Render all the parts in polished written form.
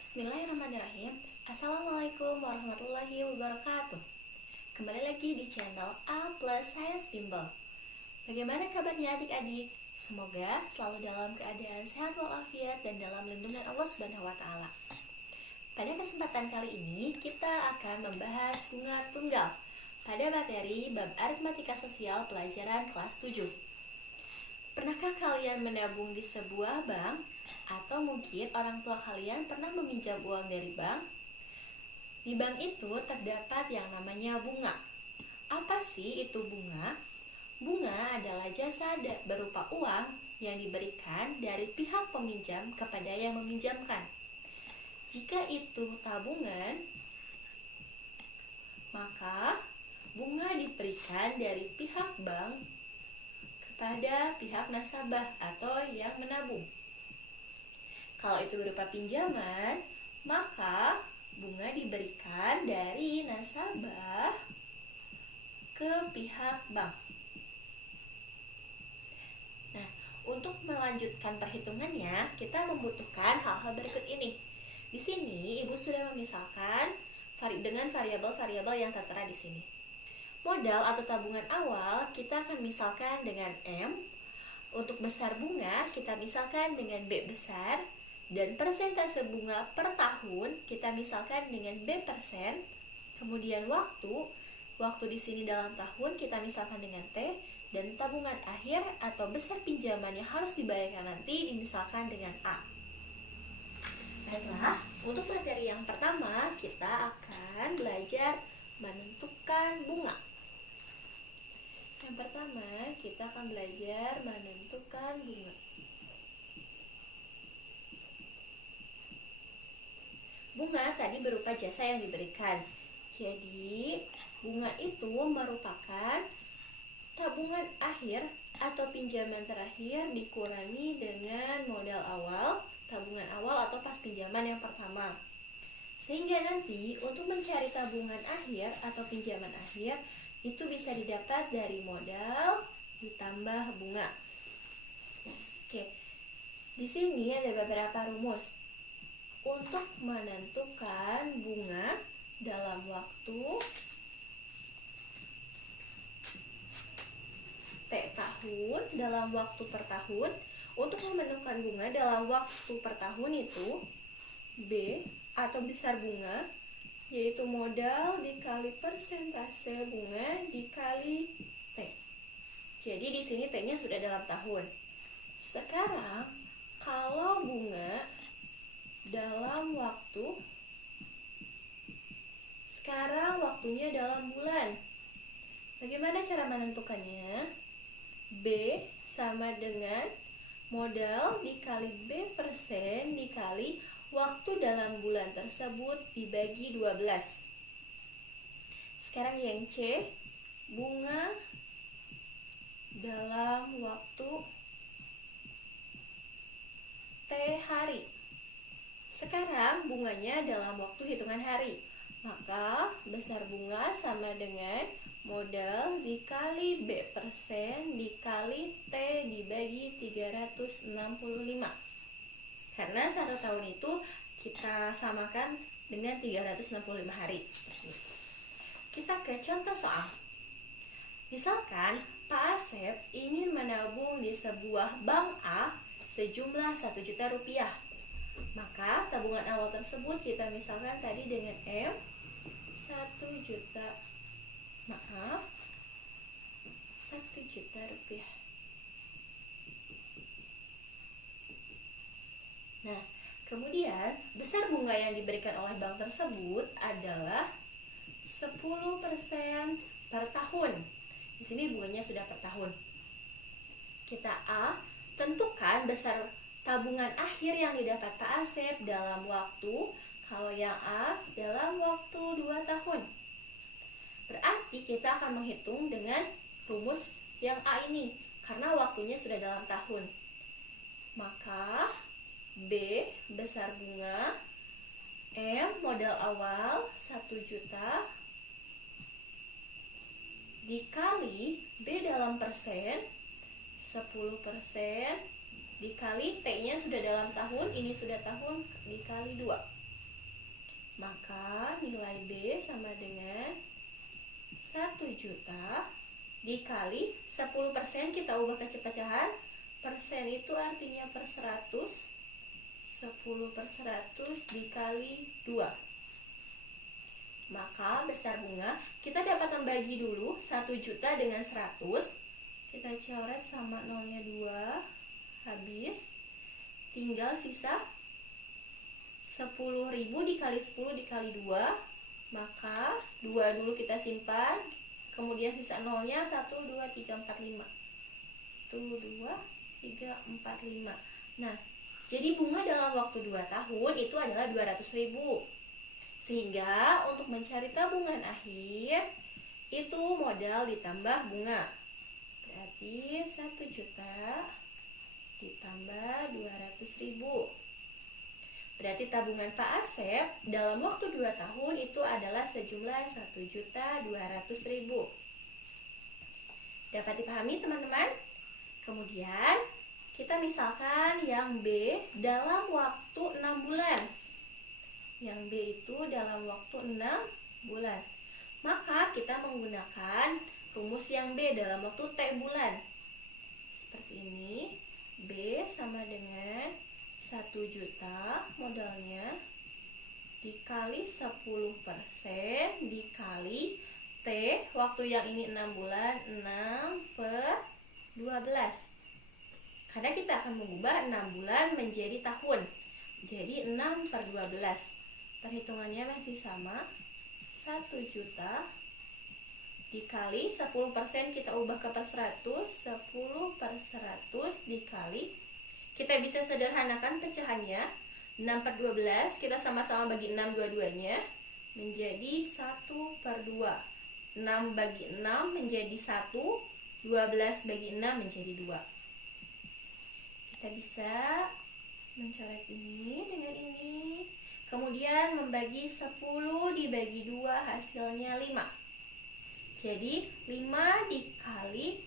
Bismillahirrahmanirrahim. Assalamualaikum warahmatullahi wabarakatuh. Kembali lagi di channel A Plus Science Bimbel. Bagaimana kabarnya adik-adik? Semoga selalu dalam keadaan sehat walafiat dan dalam lindungan Allah Subhanahu wa taala. Pada kesempatan kali ini kita akan membahas bunga tunggal pada materi bab aritmatika sosial pelajaran kelas 7. Pernahkah kalian menabung di sebuah bank? Atau mungkin orang tua kalian pernah meminjam uang dari bank? Di bank itu terdapat yang namanya bunga. Apa sih itu bunga? Bunga adalah jasa berupa uang yang diberikan dari pihak peminjam kepada yang meminjamkan. Jika itu tabungan, maka bunga diberikan dari pihak bank kepada pihak nasabah atau yang menabung. Kalau itu berupa pinjaman, maka bunga diberikan dari nasabah ke pihak bank. Nah, untuk melanjutkan perhitungannya, kita membutuhkan hal-hal berikut ini. Di sini, Ibu sudah memisalkan dengan variabel-variabel yang tertera di sini. Modal atau tabungan awal kita akan misalkan dengan M. Untuk besar bunga, kita misalkan dengan B besar. Dan persentase bunga per tahun kita misalkan dengan B%. Kemudian waktu di sini dalam tahun kita misalkan dengan T, dan tabungan akhir atau besar pinjaman yang harus dibayarkan nanti dimisalkan dengan A. Baiklah, untuk materi yang pertama kita akan belajar menentukan bunga. Yang pertama kita akan belajar menentukan bunga. Bunga tadi berupa jasa yang diberikan. Jadi, bunga itu merupakan tabungan akhir atau pinjaman terakhir dikurangi dengan modal awal, tabungan awal atau pas pinjaman yang pertama. Sehingga nanti untuk mencari tabungan akhir atau pinjaman akhir itu bisa didapat dari modal ditambah bunga. Oke. Di sini ada beberapa rumus untuk menentukan bunga dalam waktu T tahun, dalam waktu per tahun. Untuk menentukan bunga dalam waktu per tahun itu B atau besar bunga, yaitu modal dikali persentase bunga dikali T. Jadi di sini T-nya sudah dalam tahun. Sekarang kalau bunga dalam waktu, sekarang waktunya dalam bulan. Bagaimana cara menentukannya? B sama dengan modal dikali B% dikali waktu dalam bulan tersebut dibagi 12. Sekarang yang C, bunga dalam waktu T hari. Sekarang bunganya dalam waktu hitungan hari. Maka besar bunga sama dengan modal dikali B% dikali T dibagi 365. Karena 1 tahun itu kita samakan dengan 365 hari. Seperti itu. Kita ke contoh soal. Misalkan Pak Asep ingin menabung di sebuah bank A sejumlah 1 juta rupiah. Maka tabungan awal tersebut kita misalkan tadi dengan M 1 juta rupiah. Nah, kemudian besar bunga yang diberikan oleh bank tersebut adalah 10% per tahun. Di sini bunganya sudah per tahun. Kita A, tentukan besar tabungan akhir yang didapat Pak Asep dalam waktu, kalau yang A dalam waktu 2 tahun. Berarti kita akan menghitung dengan rumus yang A ini, karena waktunya sudah dalam tahun. Maka B besar bunga, M modal awal 1 juta, dikali B dalam persen 10% dikali T-nya sudah dalam tahun, ini sudah tahun, dikali 2. Maka nilai B sama dengan 1 juta dikali 10%, kita ubah ke pecahan. Persen itu artinya per 100. 10 per 100 dikali 2. Maka besar bunga, kita dapat membagi dulu 1 juta dengan 100. Kita coret sama nolnya 2. Habis. Tinggal sisa 10.000 dikali 10 dikali 2. Maka 2 dulu kita simpan. Kemudian sisa nolnya 1, 2, 3, 4, 5. 1, 2, 3, 4, 5. Nah, jadi bunga dalam waktu 2 tahun itu adalah 200.000. Sehingga untuk mencari tabungan akhir itu modal ditambah bunga. Berarti 1 juta ditambah 200.000. Berarti tabungan Pak Asep dalam waktu 2 tahun itu adalah sejumlah 1.200.000. Dapat dipahami teman-teman? Kemudian kita misalkan yang B dalam waktu 6 bulan. Yang B itu dalam waktu 6 bulan. Maka kita menggunakan rumus yang B dalam waktu T bulan. Seperti ini. B sama dengan 1 juta modalnya dikali 10% dikali T, waktu yang ini 6 bulan, 6 per 12. Karena kita akan mengubah 6 bulan menjadi tahun. Jadi 6 per 12. Perhitungannya masih sama. 1 juta dikali 10%, kita ubah ke per 100. 10 per 100 dikali, kita bisa sederhanakan pecahannya. 6 per 12, kita sama-sama bagi 6 dua-duanya, menjadi 1 per 2. 6 bagi 6 menjadi 1. 12 bagi 6 menjadi 2. Kita bisa mencoret ini dengan ini. Kemudian membagi 10 dibagi 2 hasilnya 5. Jadi 5 dikali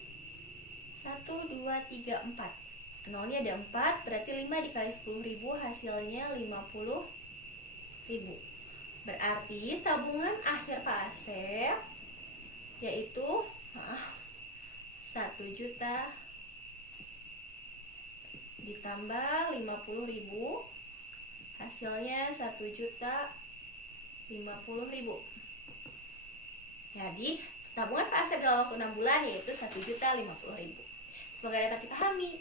1, 2, 3, 4. Nolnya ada 4, berarti 5 dikali 10.000 hasilnya 50.000. Berarti tabungan akhir Pak Asep yaitu 1 juta ditambah 50.000 hasilnya 1.050.000. Jadi tabungan Pak Asep dalam waktu 6 bulan yaitu 1.050.000. Semoga dapat dipahami.